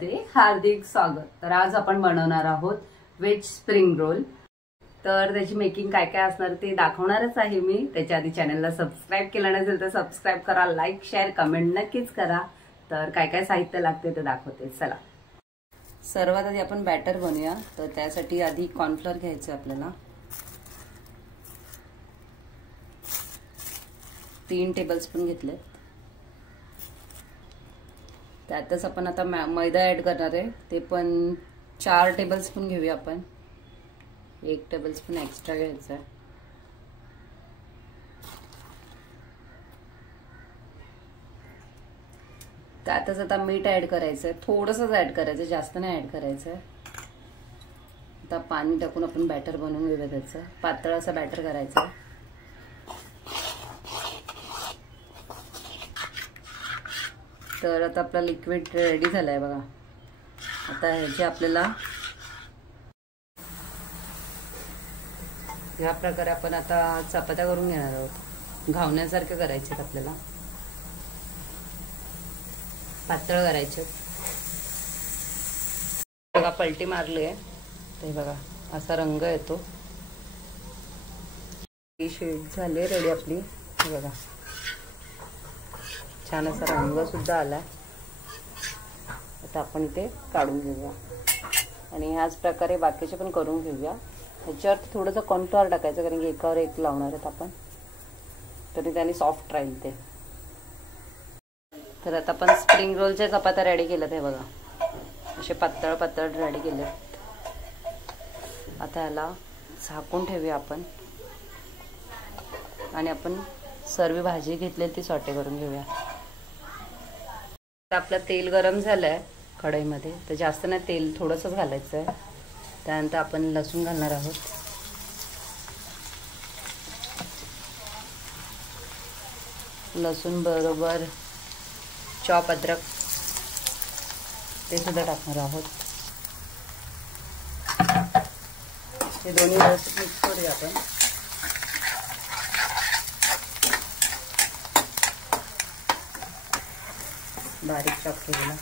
मध्ये हार्दिक स्वागत। तर आज आपण बनवणार आहोत व्हेज स्प्रिंग रोल। तर त्याची मेकिंग काय काय असणार ते दाखवणारच आहे मी। त्याच्या आधी चॅनलला सबस्क्राइब केलं नसेल तर सबस्क्राइब करा, लाईक शेअर कमेंट नक्कीच करा। तर काय काय साहित्य लागते ते दाखवते, चला। सर्वात आधी आपण बॅटर बनवूया। तर त्यासाठी आधी कॉर्नफ्लोअर घ्यायचं आपल्याला, 3 टेबलस्पून घेतले। त्यातच आपण आता मैदा ऍड करणार आहे, ते पण 4 टेबलस्पून घेऊया आपण। 1 टेबलस्पून एक्स्ट्रा घ्यायचा आहे। त्यातच आता मीठ ऍड करायचं आहे, थोडंसंच ऍड करायचं, जास्त नाही ऍड करायचं। आता पाणी टाकून आपण बॅटर बनवून घेऊया। त्याचं पातळ असं बॅटर करायचं। तर आता आपला लिक्विड रेडी झालाय बघा। आता ह्याचे आपल्याला या प्रकारे आपण आता चपात्या करून घेणार आहोत। घावण्यासारखे करायचे आपल्याला, पातळ करायचे। बघा पलटी मारली आहे ते बघा, असा रंग येतो। ही शीट झाली रेडी आपली, हे बघा छान असा रंग सुद्धा आलाय। आता आपण इथे काढून घेऊया आणि ह्याच प्रकारे बाकीचे पण करून घेऊया। ह्याच्यावर थोडंसं कॉर्नफ्लोअर टाकायचं, कारण की एकावर एक लावणार आहेत आपण, तरी त्याने सॉफ्ट राहील ते। तर आता आपण स्प्रिंग रोलच्या चपात्या रेडी केल्यात, हे बघा असे पातळ पातळ रेडी केलेत। आता ह्याला झाकून ठेवूया आपण आणि आपण सर्व भाजी घेतलेली ती सॉटे करून घेऊया। आपलं तेल गरम झालंय कढईमध्ये, तर जास्त नाही, तेल थोडंसंच घालायचं आहे। त्यानंतर आपण लसूण घालणार आहोत। लसूण बरोबर चॉप अद्रक ते सुद्धा टाकणार आहोत। हे दोन्ही व्यवस्थित मिक्स करूया आपण। बारीक चॉप केलेला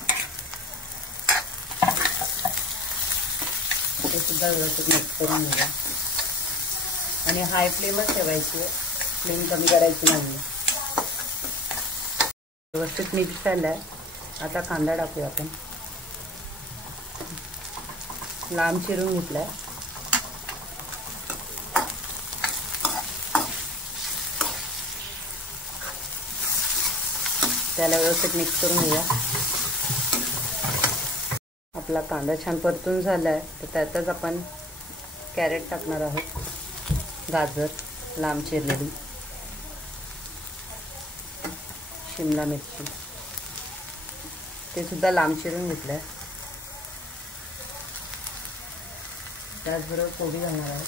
ते सुद्धा व्यवस्थित मिक्स करून घेऊया आणि हाय फ्लेमच ठेवायची आहे, फ्लेम कमी करायची नाही। व्यवस्थित मिक्स झालाय। आता कांदा टाकूया आपण, लांब चिरून घेतलाय। त्याला व्यवस्थित मिक्स करून घेऊया। आपला कांदा छान परतून झालाय, तर त्यातच आपण कॅरेट टाकणार आहोत, गाजर लांब चिरलेली, शिमला मिरची ते सुद्धा लांब चिरून घेतलंय। त्याचबरोबर कोबी घालणार आहोत।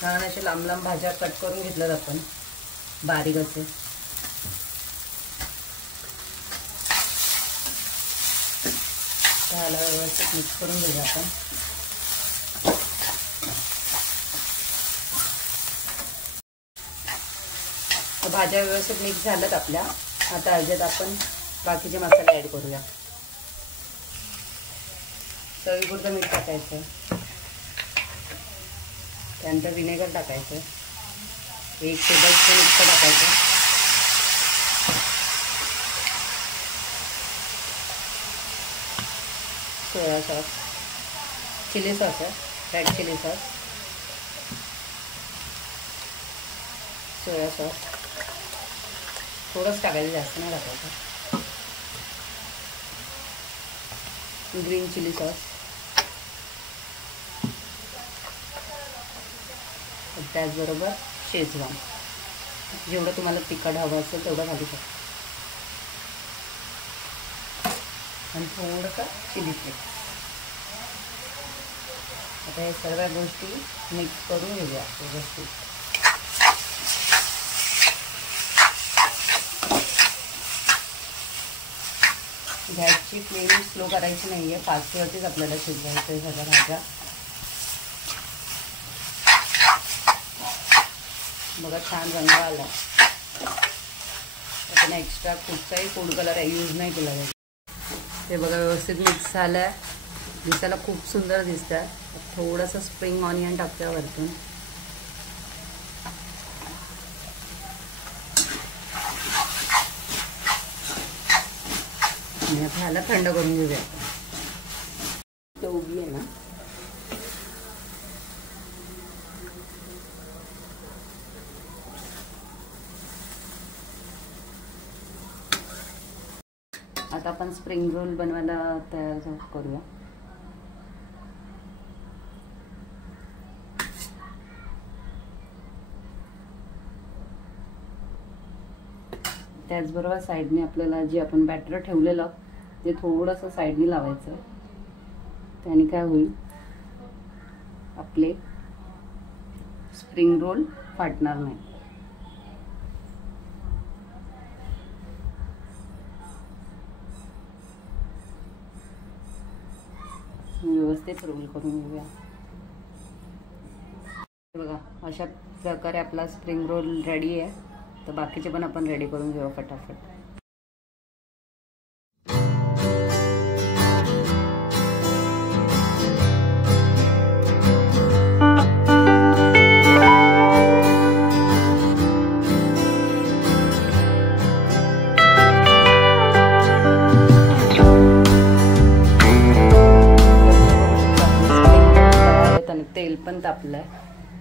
छान असे लांब लांब भाज्या कट करून घेतल्यात आपण, बारीक असे। त्याला व्यवस्थित मिक्स करून घेऊया आपण। भाज्या व्यवस्थित मिक्स झाल्यात आपल्या। आता ह्याच्यात आपण बाकीचे मसाले ऍड करूया। चवीपुरतं मीठ टाकायचं, त्यानंतर विनेगर टाकायचं, 1 टेबलस्पून इतकं टाकायचं। सोया सॉस, चिली सॉस आहे, red chilli sauce, soya sauce थोडंच टाकायचं, जास्त नाही टाकायचं। ग्रीन चिली सॉस, त्याचबरोबर शेजवान, जेवढं तुम्हाला तिखट हवं असेल तेवढं घालू शकता, आणि थोडंसं चिली फ्लेक्स। आता हे सर्व गोष्टी मिक्स करून घेऊया व्यवस्थित। गॅसची फ्लेम स्लो करायची नाही आहे, फास्टवरतीच आपल्याला शिजवायचं आहे सगळ्या भाज्या। बघा छान रंग आला। आपण एक्स्ट्रा कुठचाही फूड कलर यूज नाही केला आहे. ते बघा व्यवस्थित मिक्स झालं आहे. दिसायला खूप सुंदर दिसत आहे. थोडंसं स्प्रिंग ऑनियन टाकूया वरतून. ह्याला थंड करून घेऊया. ते उभी आहे ना, आता आपण स्प्रिंग रोल बनवायला तयार करूया. त्याचबरोबर साईडने आपल्याला जे आपण बॅटर ठेवलेलं ते थोडंसं साईडने लावायचं. त्याने काय होईल, आपले स्प्रिंग रोल फाटणार नाही. व्यवस्थित रोल करून घेऊया. बघा अशा प्रकारे आपला स्प्रिंग रोल रेडी आहे. तर बाकीचे पण आपण रेडी करून घेऊ फटाफट. तेल पण तापलंय.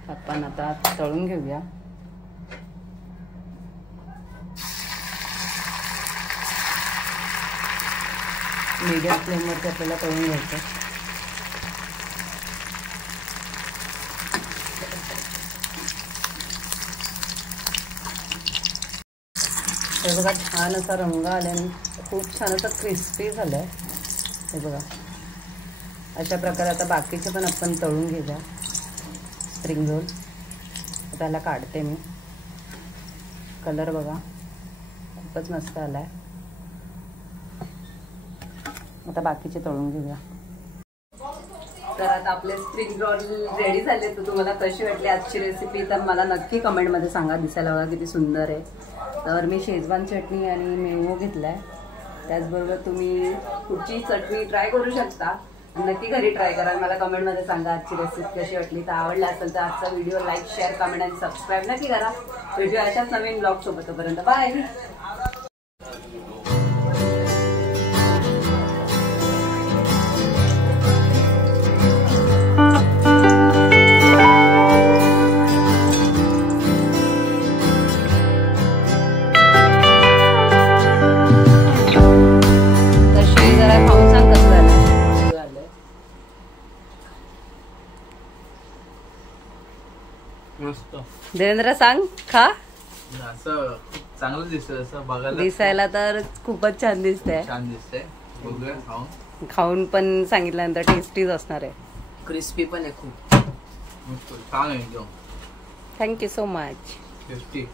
आपण आता तळून घेऊया. मीडियम फ्लेमवरती आपल्याला तळून घ्यायचं. हे बघा छान असा रंग आल्याने खूप छान असं क्रिस्पी झालंय. हे बघा अशा प्रकारे आता बाकीचे पण आपण तळून घेऊया स्प्रिंग रोल. त्याला काढते मी. कलर बघा खूपच मस्त आलाय. आता बाकीचे तळून घेऊया. तर आता आपले स्प्रिंग रोल रेडी झाले. तर तुम्हाला कशी वाटली आजची रेसिपी तर मला नक्की कमेंटमध्ये सांगा. दिसायला बघा किती सुंदर आहे. तर मी शेजवान चटणी आणि मेंगो घेतलाय. त्याचबरोबर तुम्ही कुठची चटणी ट्राय करू शकता. नक्की घरी ट्राय करा. मला कमेंटमध्ये सांगा आजची रेसिपी कशी वाटली. तर आवडला असेल तर आजचा व्हिडिओ लाईक, शेअर, कमेंट आणि सबस्क्राईब नक्की करा. व्हिडिओ अशाच नवीन ब्लॉग सोबत. तोपर्यंत बाय. देवेंद्र सांग. खा. असं चांगलं दिसतंय. असं बघायला दिसायला तर खूपच छान दिसतंय. छान दिसतंय. बघूया खाऊन. खाऊन पण सांगितल्यानंतर टेस्टीच असणार आहे. क्रिस्पी पण आहे खूप. छान आहे एकदम. Thank you so much. टेस्टी.